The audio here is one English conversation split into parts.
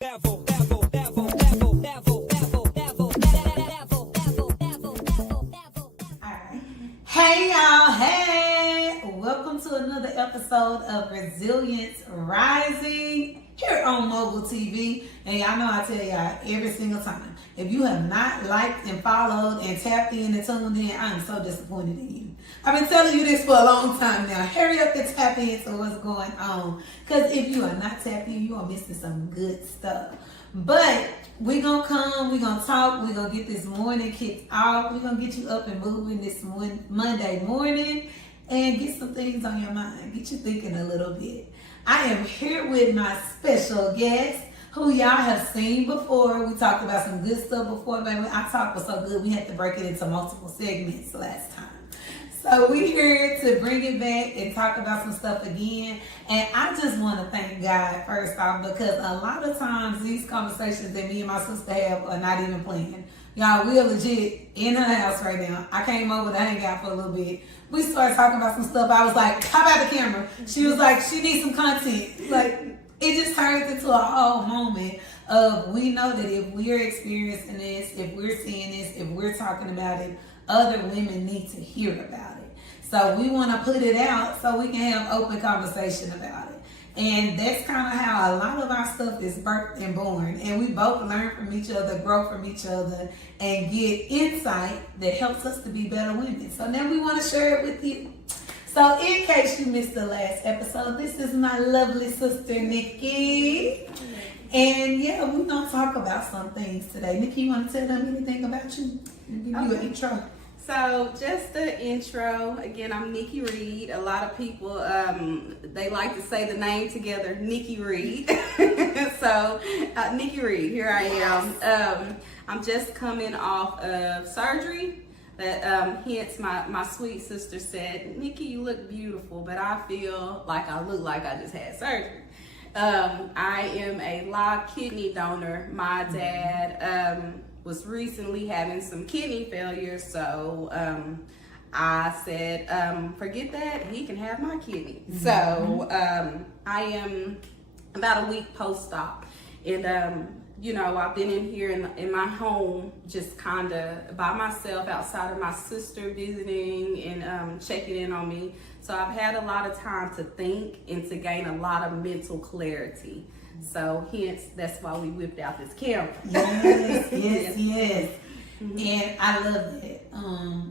Hey y'all, hey! Welcome to another episode of Resilience Rising here on Mogul TV. And y'all know I tell y'all every single time, if you have not liked and followed and tapped in and tuned in, I'm so disappointed in you. I've been telling you this for a long time now. Hurry up and tap into what's going on. Because if you are not tapped in, you are missing some good stuff. But we're going to come, we're going to talk, we're going to get this morning kicked off. We're going to get you up and moving this Monday morning and get some things on your mind. Get you thinking a little bit. I am here with my special guest who y'all have seen before. We talked about some good stuff before, baby. Our talk was so good we had to break it into multiple segments last time. So we're here to bring it back and talk about some stuff again. And I just want to thank God first off, because a lot of times these conversations that me and my sister have are not even planned. Y'all, we're legit in her house right now. I came over to hang out for a little bit. We started talking about some stuff. I was like, how about the camera? She was like, she needs some content. Like, it just turned into a whole moment of, we know that if we're experiencing this, if we're seeing this, if we're talking about it, other women need to hear about it. So we want to put it out so we can have open conversation about it. And that's kind of how a lot of our stuff is birthed and born. And we both learn from each other, grow from each other, and get insight that helps us to be better women. So now we want to share it with you. So in case you missed the last episode, this is my lovely sister, Nicki. And yeah, we're going to talk about some things today. Nicki, you want to tell them anything about you? Give you an intro. So just the intro, again, I'm Nicki Reed. A lot of people, they like to say the name together, Nicki Reed. So Nicki Reed, here I am. I'm just coming off of surgery. That hence my sweet sister said, Nicki, you look beautiful, but I feel like I look like I just had surgery. I am a live kidney donor. My dad was recently having some kidney failure, so I said, forget that, he can have my kidney. Mm-hmm. So I am about a week post-op, and you know, I've been in here in my home just kind of by myself outside of my sister visiting and checking in on me. So I've had a lot of time to think and to gain a lot of mental clarity. So hence, that's why we whipped out this camera. Yes. Mm-hmm. And I love that.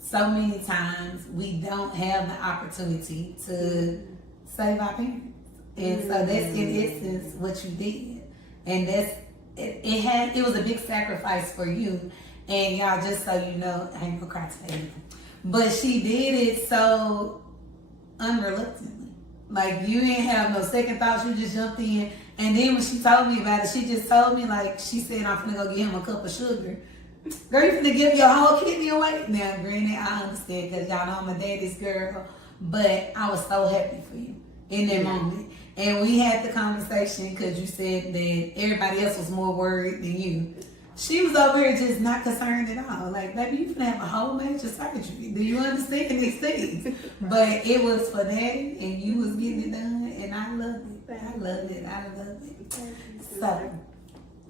So many times we don't have the opportunity to save our parents. And so that's in essence what you did. And that's it was a big sacrifice for you. And y'all, just so you know, I ain't gonna cry today. But she did it so unreluctantly. Like, you didn't have no second thoughts, you just jumped in. And then when she told me about it, she just told me, like, she said, I'm finna go get him a cup of sugar. Girl, you finna give your whole kidney away? Now, granted, I understand, because y'all know I'm a daddy's girl. But I was so happy for you in that moment. And we had the conversation because you said that everybody else was more worried than you. She was over here just not concerned at all. Like, baby, you finna have a whole major surgery. Do you understand these things? But it was for daddy, and you was getting it done, and I loved it. I love it. So,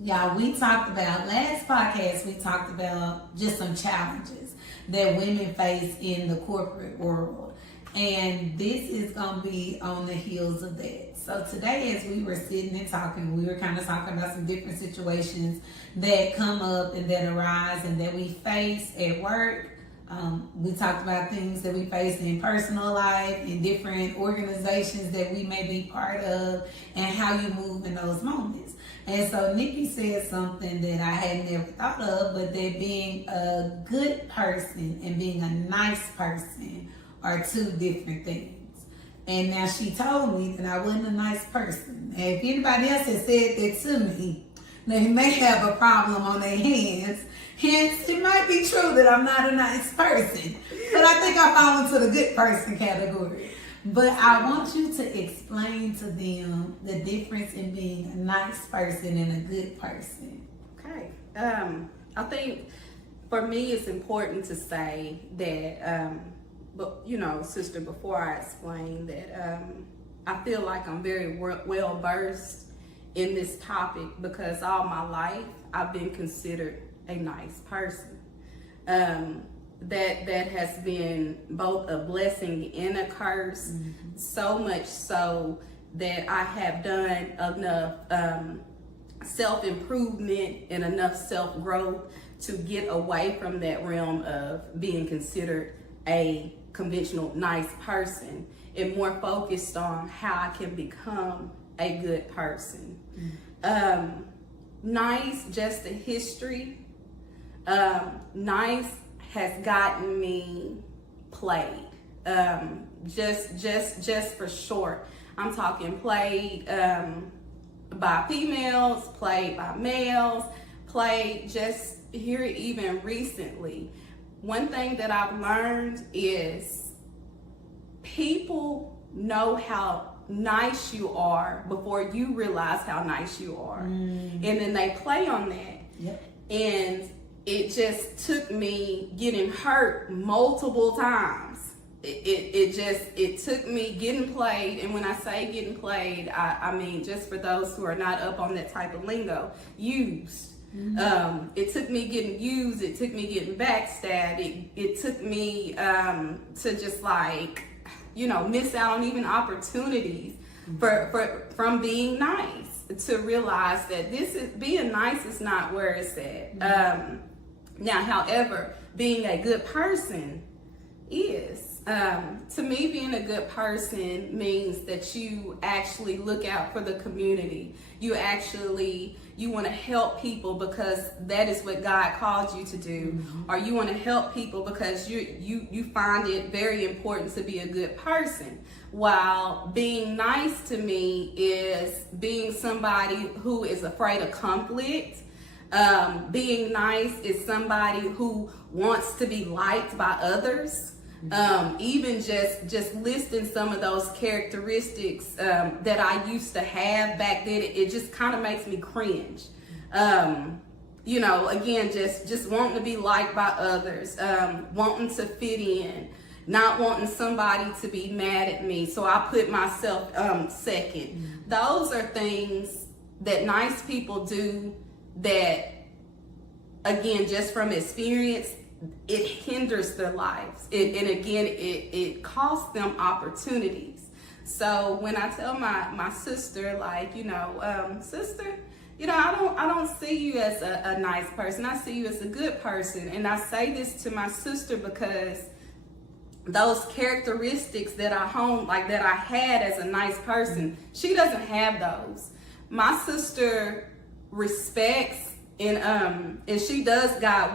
y'all, we talked about, last podcast, we talked about just some challenges that women face in the corporate world. And this is going to be on the heels of that. So today, as we were sitting and talking, we were kind of talking about some different situations that come up and that arise and that we face at work. We talked about things that we face in personal life, in different organizations that we may be part of, and how you move in those moments. And so Nicki said something that I had never thought of, but that being a good person and being a nice person are two different things. And now she told me that I wasn't a nice person. And if anybody else had said that to me, they may have a problem on their hands. Hence, it might be true that I'm not a nice person. But I think I fall into the good person category. But I want you to explain to them the difference in being a nice person and a good person. Okay. I think for me, it's important to say that, but you know, sister, before I explain that, I feel like I'm very well versed in this topic because all my life I've been considered a nice person. That has been both a blessing and a curse, so much so that I have done enough self-improvement and enough self-growth to get away from that realm of being considered a conventional nice person and more focused on how I can become a good person. Nice, just a history. Nice has gotten me played. Just for short. I'm talking played by females, played by males, played just here even recently. One thing that I've learned is people know how nice you are before you realize how nice you are. And then they play on that. Yep. And it just took me getting hurt multiple times. It took me getting played, and when I say getting played, I mean just for those who are not up on that type of lingo, used. It took me getting used. It took me getting backstabbed. It took me to just like, miss out on even opportunities from being nice, to realize that being nice is not where it's at. Now, however, being a good person is. To me, being a good person means that you actually look out for the community. You want to help people because that is what God called you to do. Or you want to help people because you find it very important to be a good person. While being nice to me is being somebody who is afraid of conflict. Being nice is somebody who wants to be liked by others. Even just listing some of those characteristics that I used to have back then, it just kind of makes me cringe. Again, just wanting to be liked by others, wanting to fit in, not wanting somebody to be mad at me, so I put myself second. Those are things that nice people do that, again, just from experience, it hinders their lives. It costs them opportunities. So when I tell my sister, like, sister, I don't see you as a nice person. I see you as a good person. And I say this to my sister because those characteristics that I had as a nice person, she doesn't have those. My sister respects and she does God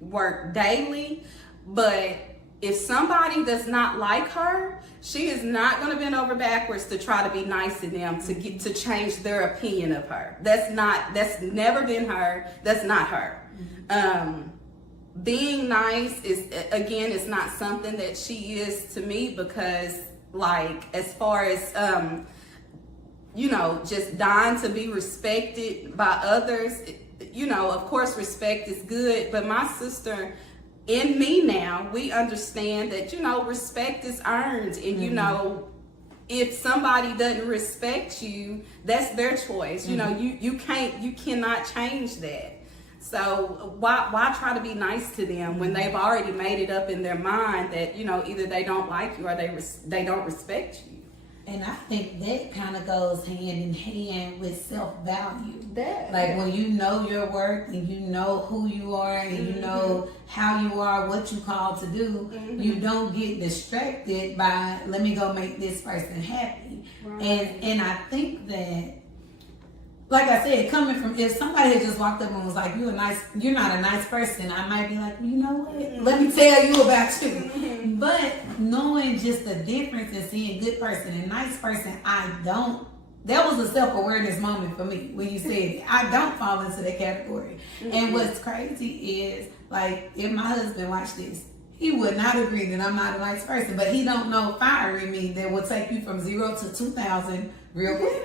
work daily, but if somebody does not like her, she is not going to bend over backwards to try to be nice to them to change their opinion of her. That's never been her. That's not her. Being nice is not something that she is to me because, like, as far as just dying to be respected by others, of course respect is good, but my sister and me now, we understand that, respect is earned. And, if somebody doesn't respect you, that's their choice. You cannot change that. So why try to be nice to them when they've already made it up in their mind that, either they don't like you or they don't respect you. And I think that kind of goes hand in hand with self-value. Like when you know your worth and you know who you are and you know how you are, what you called to do, you don't get distracted by, let me go make this person happy. Right. And I think that, like I said, coming from, if somebody had just walked up and was like, you're not a nice person, I might be like, you know what? Let me tell you about you. But knowing just the difference in seeing good person and nice person, that was a self-awareness moment for me when you said, I don't fall into that category. And what's crazy is, like, if my husband watched this, he would not agree that I'm not a nice person, but he don't know firing me that will take you from 0 to 2,000 real quick.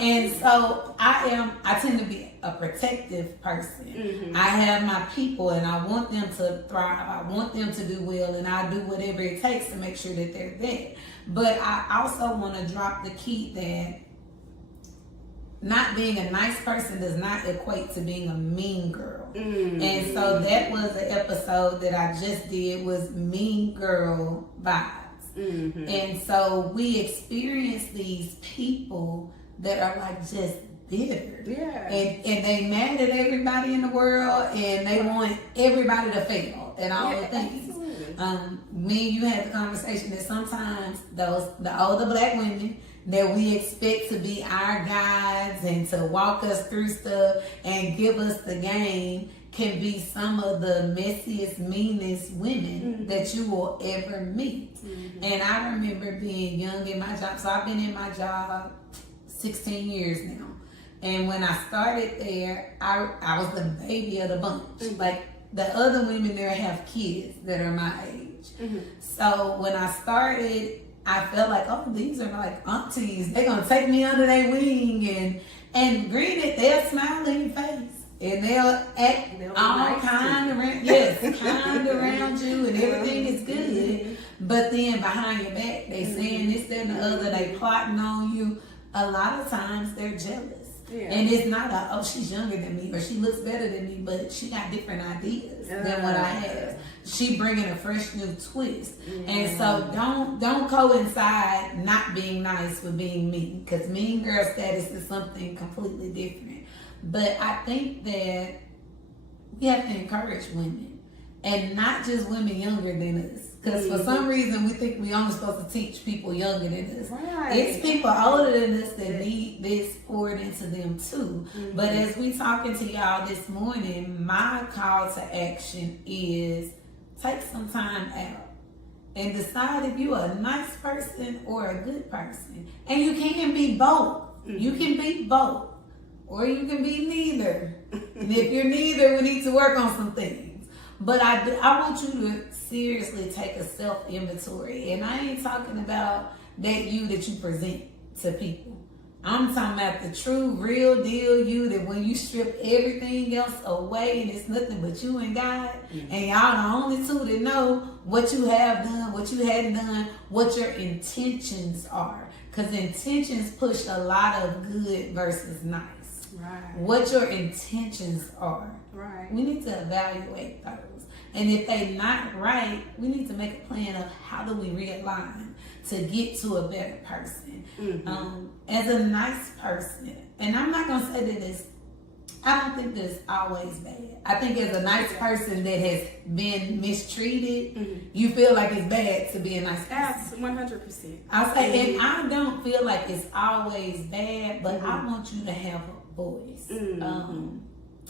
And so I tend to be a protective person. I have my people and I want them to thrive. I want them to do well, and I do whatever it takes to make sure that they're there. But I also want to drop the key that not being a nice person does not equate to being a mean girl. And so that was an episode that I just did, was mean girl vibes. And so we experience these people that are like just bitter. And they mad at everybody in the world, and they want everybody to fail and all the things. Me and you had the conversation that sometimes the older black women that we expect to be our guides and to walk us through stuff and give us the game can be some of the messiest, meanest women that you will ever meet. And I remember being young in my job. So I've been in my job 16 years now. And when I started there, I was the baby of the bunch. Like, the other women there have kids that are my age. So when I started, I felt like, oh, these are like aunties. They're going to take me under their wing. And granted, they'll smile in your face. And they'll act all kind around you, and everything is good. But then behind your back, they saying this, that, and the other. They plotting on you. A lot of times, they're jealous. And it's not oh, she's younger than me, or she looks better than me, but she got different ideas than what I have. She bringing a fresh new twist. And so don't coincide not being nice with being mean, because mean girl status is something completely different. But I think that we have to encourage women, and not just women younger than us. Because for some reason we think we only supposed to teach people younger than us. It's people older than us that need this poured into them too. But as we talking to y'all this morning, my call to action is take some time out and decide if you're a nice person or a good person. And you can be both. You can be both. Or you can be neither. And if you're neither, we need to work on some things. But I want you to seriously take a self-inventory. And I ain't talking about that you present to people. I'm talking about the true, real deal you, that when you strip everything else away and it's nothing but you and God, and y'all the only two that know what you have done, what you hadn't done, what your intentions are. Because intentions push a lot of good versus nice. What your intentions are. We need to evaluate those. And if they're not right, we need to make a plan of how do we realign to get to a better person. As a nice person, and I'm not going to say that I don't think that's always bad. I think as a nice person that has been mistreated, you feel like it's bad to be a nice person. 100%. I'll say, and I don't feel like it's always bad, but I want you to have a voice.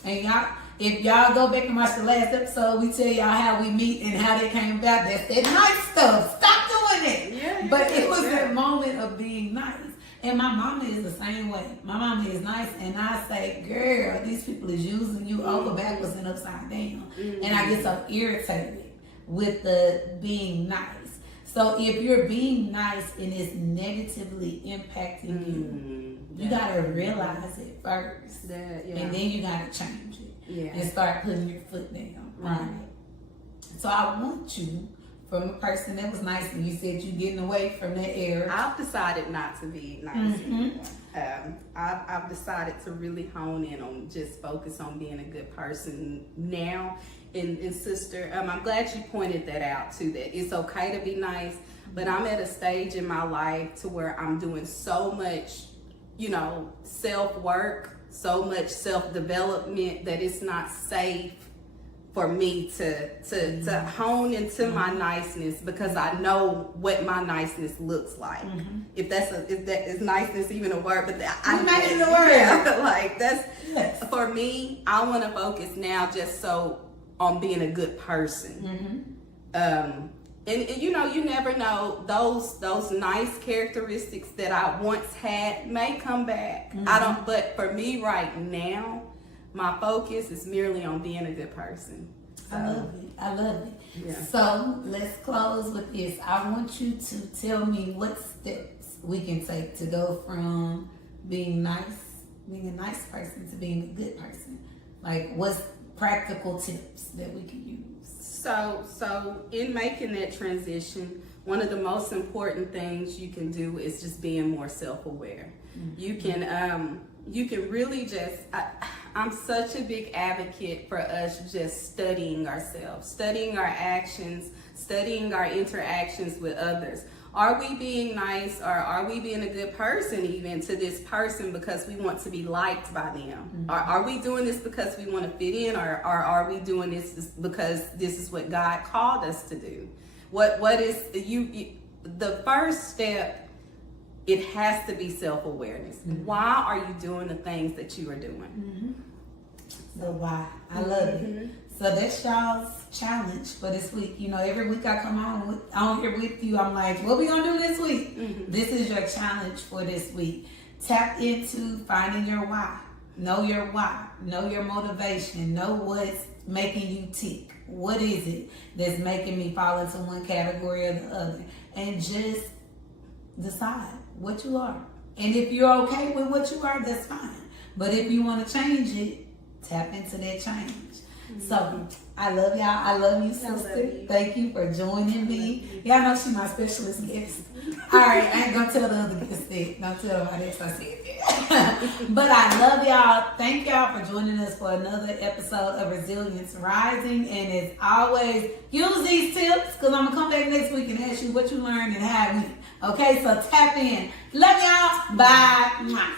And y'all, if y'all go back and watch the last episode, we tell y'all how we meet and how that came about. That's that nice stuff. Stop doing it. But it was that moment of being nice. And my mama is the same way. My mama is nice, and I say, girl, these people is using you over backwards and upside down. And I get so irritated with the being nice. So if you're being nice and it's negatively impacting you gotta realize it first. And then you gotta change it. And start putting your foot down. So I want you, from a person that was nice, and you said you're getting away from that era. I've decided not to be nice anymore. I've decided to really hone in on just focus on being a good person now. And sister, I'm glad you pointed that out too, that it's okay to be nice, but I'm at a stage in my life to where I'm doing so much, self-work, so much self-development that it's not safe for me to hone into my niceness, because I know what my niceness looks like. If that is niceness even a word, but I made it a word. Like that's for me. I want to focus now just on being a good person. And you never know, those nice characteristics that I once had may come back. But for me right now, my focus is merely on being a good person. So, I love it. So let's close with this. I want you to tell me what steps we can take to go from being a nice person to being a good person. Like, what's practical tips that we can use? So in making that transition, one of the most important things you can do is just being more self-aware. You can really just, I'm such a big advocate for us just studying ourselves, studying our actions, studying our interactions with others. Are we being nice, or are we being a good person even to this person because we want to be liked by them? Are we doing this because we want to fit in, or are we doing this because this is what God called us to do? What is the first step? It has to be self-awareness. Why are you doing the things that you are doing? So why? I love it. So that's y'all's challenge for this week. You know, every week I come on here with you, I'm like, what we gonna do this week? This is your challenge for this week. Tap into finding your why. Know your why. Know your motivation. Know what's making you tick. What is it that's making me fall into one category or the other? And just decide what you are. And if you're okay with what you are, that's fine. But if you want to change it, tap into that change. So I love y'all. I love you, sister. Thank you for joining me. Y'all know she's my specialist guest. All right, I ain't gonna tell the other guests that. Don't tell nobody else I said that. But I love y'all. Thank y'all for joining us for another episode of Resilience Rising. And as always, use these tips, because I'm gonna come back next week and ask you what you learned and how it went. Okay, so tap in. Love y'all. Bye. Mwah.